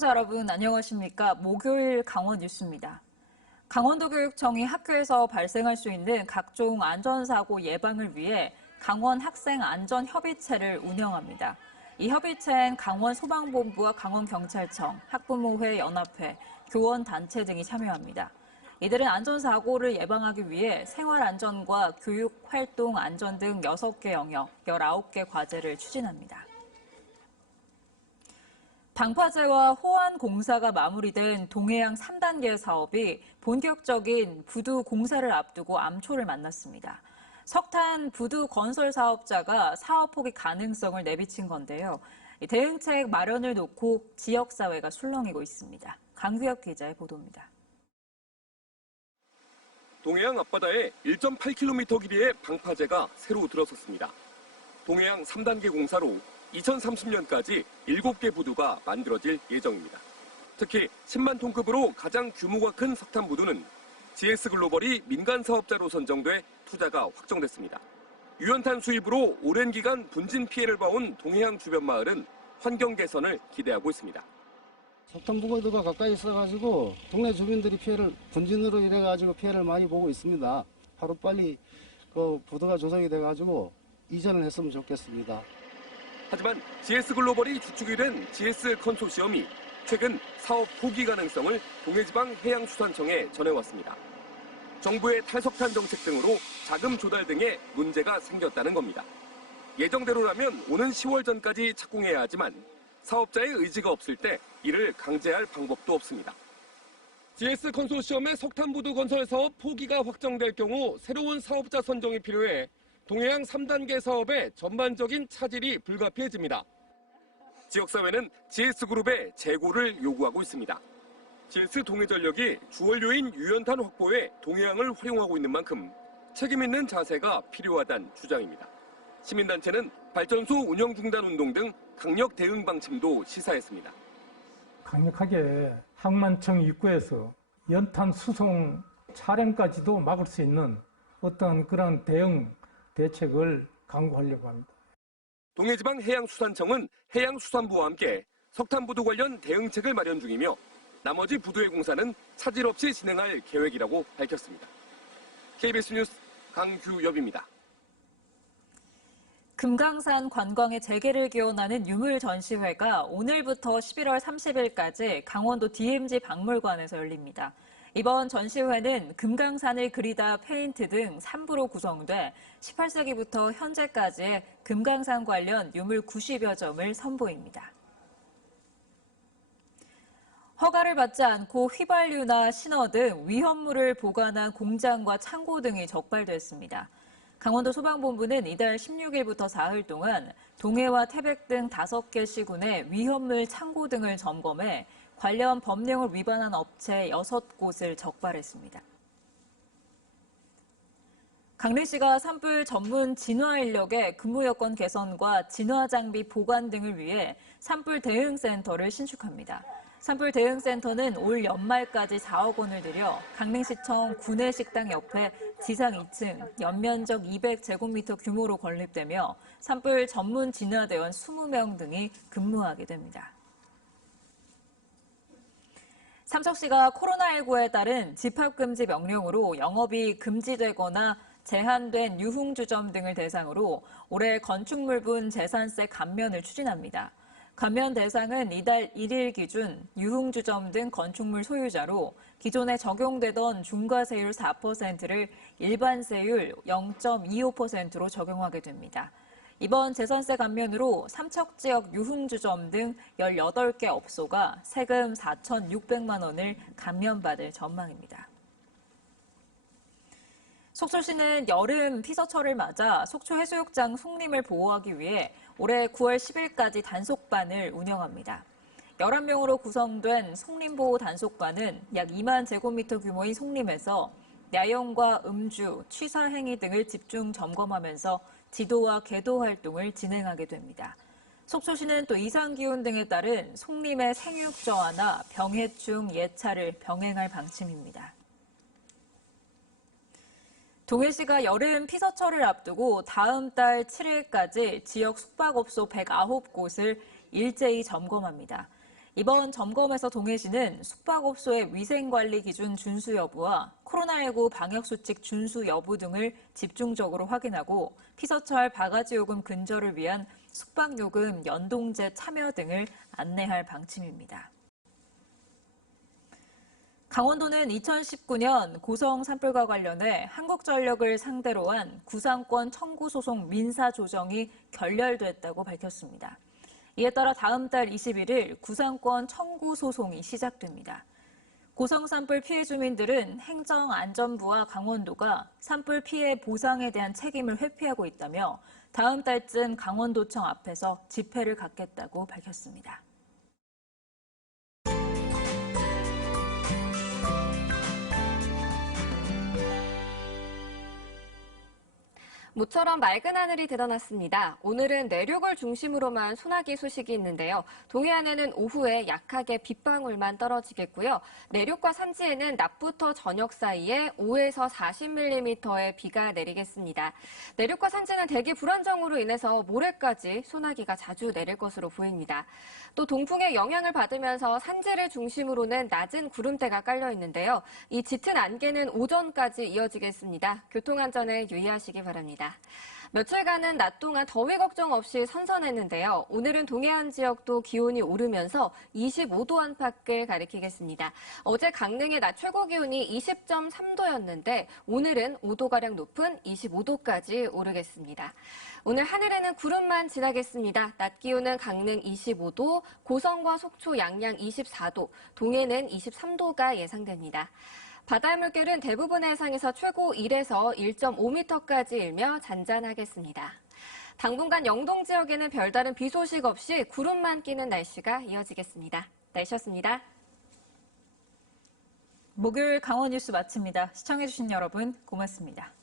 시청자 여러분 안녕하십니까? 목요일 강원 뉴스입니다. 강원도교육청이 학교에서 발생할 수 있는 각종 안전사고 예방을 위해 강원 학생 안전협의체를 운영합니다. 이 협의체엔 강원소방본부와 강원경찰청, 학부모회 연합회, 교원단체 등이 참여합니다. 이들은 안전사고를 예방하기 위해 생활안전과 교육활동 안전 등 6개 영역, 19개 과제를 추진합니다. 방파제와 호안 공사가 마무리된 동해안 3단계 사업이 본격적인 부두 공사를 앞두고 암초를 만났습니다. 석탄 부두 건설 사업자가 사업 포기 가능성을 내비친 건데요. 대응책 마련을 놓고 지역사회가 술렁이고 있습니다. 강규혁 기자의 보도입니다. 동해안 앞바다에 1.8km 길이의 방파제가 새로 들어섰습니다. 동해안 3단계 공사로 2030년까지 7개 부두가 만들어질 예정입니다. 특히 10만 톤급으로 가장 규모가 큰 석탄 부두는 GS글로벌이 민간 사업자로 선정돼 투자가 확정됐습니다. 유연탄 수입으로 오랜 기간 분진 피해를 봐온 동해안 주변 마을은 환경 개선을 기대하고 있습니다. 석탄 부두가 가까이 있어가지고 동네 주민들이 분진으로 인해가지고 피해를 많이 보고 있습니다. 하루빨리 그 부두가 조성이 돼가지고 이전을 했으면 좋겠습니다. 하지만 GS글로벌이 주축이 된 GS 컨소시엄이 최근 사업 포기 가능성을 동해지방해양수산청에 전해왔습니다. 정부의 탈석탄 정책 등으로 자금 조달 등의 문제가 생겼다는 겁니다. 예정대로라면 오는 10월 전까지 착공해야 하지만 사업자의 의지가 없을 때 이를 강제할 방법도 없습니다. GS 컨소시엄의 석탄부두 건설 사업 포기가 확정될 경우 새로운 사업자 선정이 필요해 동해안 3단계 사업의 전반적인 차질이 불가피해집니다. 지역사회는 GS그룹의 재고를 요구하고 있습니다. GS 동해전력이 주원료인 유연탄 확보에 동해안을 활용하고 있는 만큼 책임 있는 자세가 필요하다는 주장입니다. 시민단체는 발전소 운영 중단 운동 등 강력 대응 방침도 시사했습니다. 강력하게 항만청 입구에서 연탄 수송 차량까지도 막을 수 있는 어떤 그런 대책을 강구하려고 합니다. 동해지방해양수산청은 해양수산부와 함께 석탄부두 관련 대응책을 마련 중이며 나머지 부두의 공사는 차질 없이 진행할 계획이라고 밝혔습니다. KBS 뉴스 강규엽입니다. 금강산 관광의 재개를 기원하는 유물 전시회가 오늘부터 11월 30일까지 강원도 DMZ 박물관에서 열립니다. 이번 전시회는 금강산을 그리다 페인트 등 3부로 구성돼 18세기부터 현재까지의 금강산 관련 유물 90여 점을 선보입니다. 허가를 받지 않고 휘발유나 신어 등 위험물을 보관한 공장과 창고 등이 적발됐습니다. 강원도 소방본부는 이달 16일부터 사흘 동안 동해와 태백 등 5개 시군의 위험물 창고 등을 점검해 관련 법령을 위반한 업체 6곳을 적발했습니다. 강릉시가 산불 전문 진화 인력의 근무 여건 개선과 진화 장비 보관 등을 위해 산불 대응센터를 신축합니다. 산불 대응센터는 올 연말까지 4억 원을 들여 강릉시청 구내식당 옆에 지상 2층 연면적 200제곱미터 규모로 건립되며 산불 전문 진화대원 20명 등이 근무하게 됩니다. 삼척시가 코로나19에 따른 집합금지 명령으로 영업이 금지되거나 제한된 유흥주점 등을 대상으로 올해 건축물분 재산세 감면을 추진합니다. 감면 대상은 이달 1일 기준 유흥주점 등 건축물 소유자로 기존에 적용되던 중과세율 4%를 일반세율 0.25%로 적용하게 됩니다. 이번 재산세 감면으로 삼척 지역 유흥주점 등 18개 업소가 세금 4,600만 원을 감면받을 전망입니다. 속초시는 여름 피서철을 맞아 속초해수욕장 송림을 보호하기 위해 올해 9월 10일까지 단속반을 운영합니다. 11명으로 구성된 송림보호 단속반은 약 2만 제곱미터 규모의 송림에서 야영과 음주, 취사 행위 등을 집중 점검하면서 지도와 계도 활동을 진행하게 됩니다. 속초시는 또 이상기온 등에 따른 송림의 생육 저하나 병해충 예찰을 병행할 방침입니다. 동해시가 여름 피서철을 앞두고 다음 달 7일까지 지역 숙박업소 109곳을 일제히 점검합니다. 이번 점검에서 동해시는 숙박업소의 위생관리 기준 준수 여부와 코로나19 방역수칙 준수 여부 등을 집중적으로 확인하고 피서철 바가지요금 근절을 위한 숙박요금 연동제 참여 등을 안내할 방침입니다. 강원도는 2019년 고성 산불과 관련해 한국전력을 상대로 한 구상권 청구 소송 민사 조정이 결렬됐다고 밝혔습니다. 이에 따라 다음 달 21일 구상권 청구 소송이 시작됩니다. 고성 산불 피해 주민들은 행정안전부와 강원도가 산불 피해 보상에 대한 책임을 회피하고 있다며 다음 달쯤 강원도청 앞에서 집회를 갖겠다고 밝혔습니다. 모처럼 맑은 하늘이 드러났습니다. 오늘은 내륙을 중심으로만 소나기 소식이 있는데요. 동해안에는 오후에 약하게 빗방울만 떨어지겠고요. 내륙과 산지에는 낮부터 저녁 사이에 5에서 40mm의 비가 내리겠습니다. 내륙과 산지는 대기 불안정으로 인해서 모레까지 소나기가 자주 내릴 것으로 보입니다. 또 동풍의 영향을 받으면서 산지를 중심으로는 낮은 구름대가 깔려 있는데요. 이 짙은 안개는 오전까지 이어지겠습니다. 교통안전에 유의하시기 바랍니다. 며칠간은 낮 동안 더위 걱정 없이 선선했는데요. 오늘은 동해안 지역도 기온이 오르면서 25도 안팎을 가리키겠습니다. 어제 강릉의 낮 최고 기온이 20.3도였는데 오늘은 5도가량 높은 25도까지 오르겠습니다. 오늘 하늘에는 구름만 지나겠습니다. 낮 기온은 강릉 25도, 고성과 속초, 양양 24도, 동해는 23도가 예상됩니다. 바다의 물결은 대부분의 해상에서 최고 1에서 1.5m까지 일며 잔잔하겠습니다. 당분간 영동 지역에는 별다른 비 소식 없이 구름만 끼는 날씨가 이어지겠습니다. 날씨였습니다. 목요일 강원 뉴스 마칩니다. 시청해주신 여러분 고맙습니다.